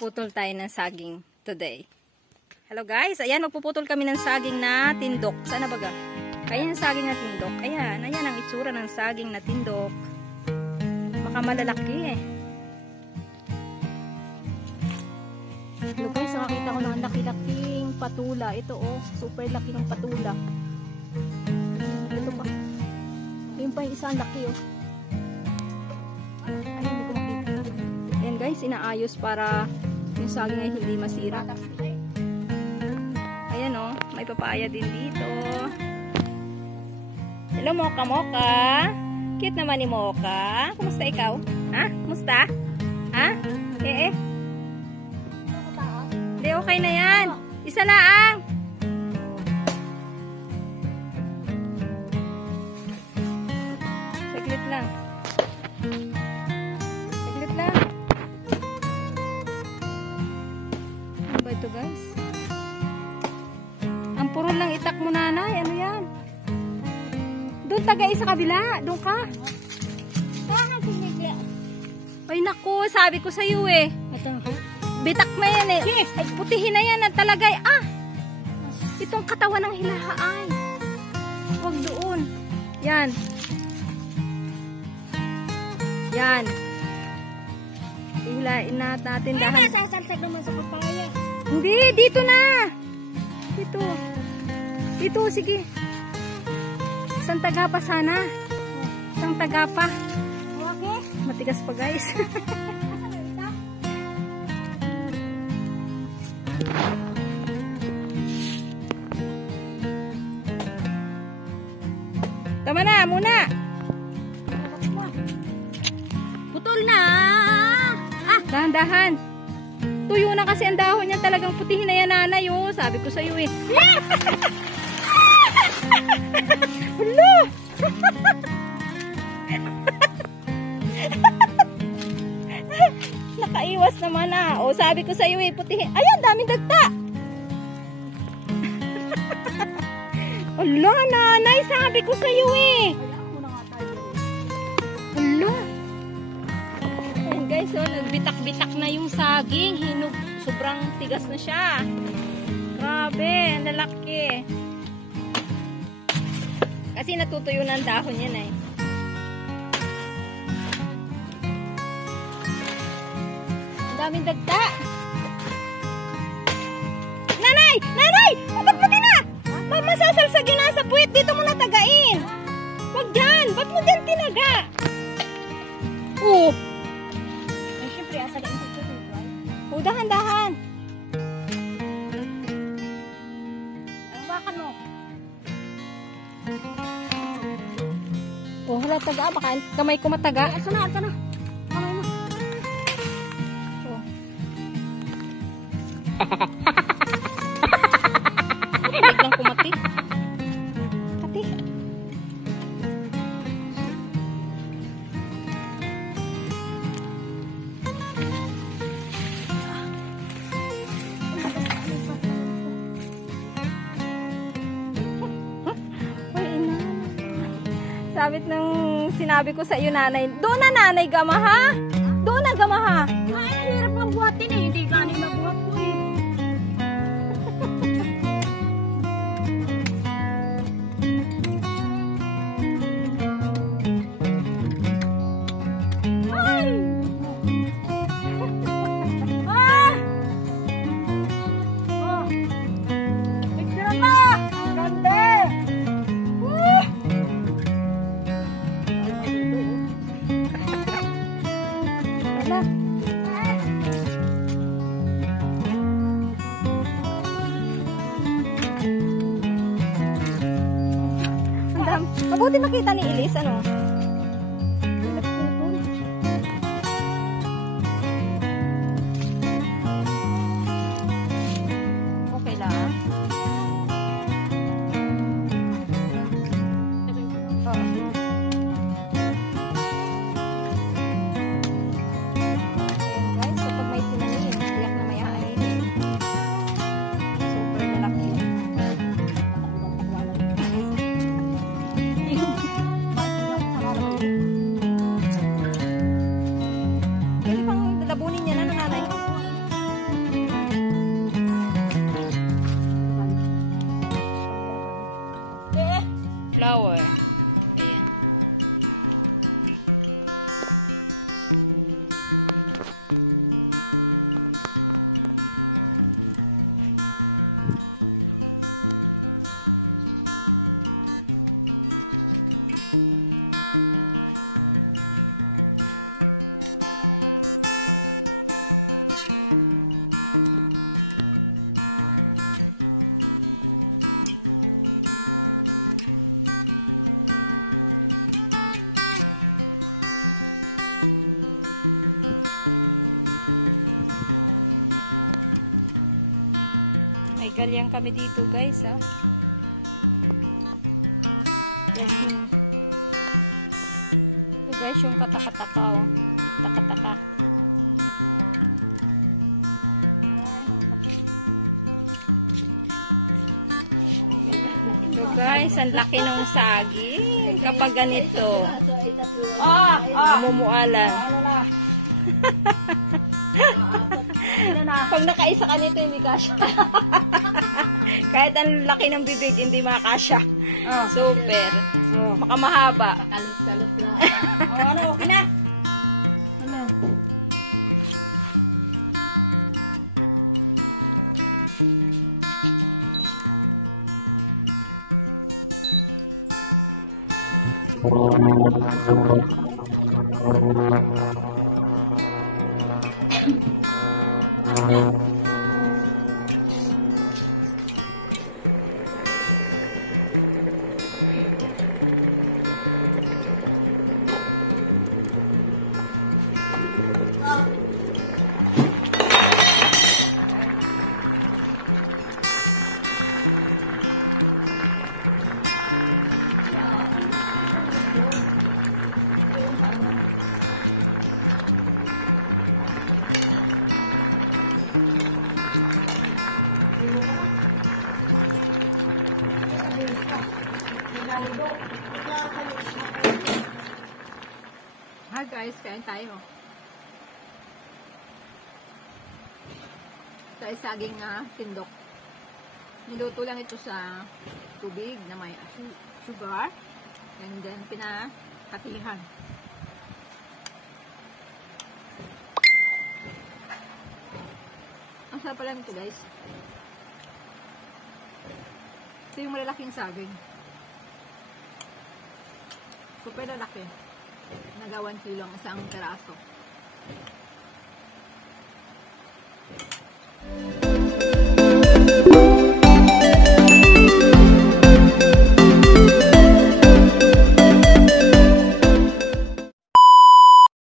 Magpuputol tayo ng saging today. Hello guys, ayan, magpuputol kami ng saging na tindok. Saan na baga? Ayan yung saging na tindok. Ayan, ayan ang itsura ng saging na tindok. Baka malalaki eh. Hello guys, nakakita ko ng laki-laking patula. Ito oh, super laki ng patula. Ito pa. Ayun pa yung isa, ang laki oh. Ay, hindi ko makita. Ayan guys, inaayos para yung saging ay hindi masira. Ayan oh, may papaya din dito. Hello Mocha Mocha. Cute naman ni Mocha. Kumusta ikaw? Ha? Kumusta? Ha? Hindi, okay na yan. Isa lang. Saglit lang. Saglit lang. Ano ba ito guys? Ang puro lang itak mo nanay. Ano yan? Doon tagay sa kabila. Doon ka. Ay naku, sabi ko sa iyo eh. Bitak na yan eh. Ay, putihin na yan at talagay. Itong katawan ng hilahaan. Huwag doon. Yan. Yan. Hilain natin. Nasasaltag naman sa kapaya. Hindi, dito na. Dito. Dito, sige. Isang taga pa sana. Isang taga pa. Bakit? Matigas pa guys. Tama na, muna. Putol na. Dahan-dahan. Tuyo na kasi ang dahon niya, talagang putihin na yan nanay oh. Sabi ko sa iyo eh. Hulo! Nakaiwas naman O, sabi ko sa iyo eh, putihin. Ayan, daming dagta. Hala, nanay, sabi ko sa iyo eh. Hala. Ayan guys, oh, nagbitak-bitak na yung saging. Hinog, sobrang tigas na siya. Grabe, ang lalaki. Kasi natutuyo na ang dahon yan eh. Ang daming dagta. Nanay! Nanay! Puti na! Masasalsagin na sa puwit. Dito mo na tagain. Wag dyan. Ba't mo dyan tinaga? Oh. Eh, syempre, asagain ko ito. Oh, dahan-dahan. Ang bakan mo. Oh, hala, taga. Baka kamay ko mataga. Alsa na. Kamay mo. Oh. Biglang kumati. Kati. Sabit ng sinabi ko sa iyo nanay. Doon na nanay gamaha. Doon na gamaha. Ay, mahirap nga buhatin eh. Hindi ka nila buhat ko eh. Ay! Oh! Picture na! Ganda! Wala. Mabuti makita ni Elise, ano? Okay lang. Oo. Guys, kapag may tinanim, tiyak na may aanin. Super lalaki. Bakit hindi ako laki ng saging. Kapag ganito, Ah! mumualan. Ano na? Ano na? Pag nakaisa ka nito, hindi kasya. Kahit ang laki ng bibig, hindi makasya. Oh, super. Oh, baka mahaba. Kalut-kalut na. Ano? Okay na? Hi guys, kain tayo. Tayo saging na tindok. Niluto lang ito sa tubig na may sugar. And then pinakatihan. Ang sarap pala nito guys. Ito yung malalaking saging. Super lalaki. Naga 1 kilo ang isang peraso.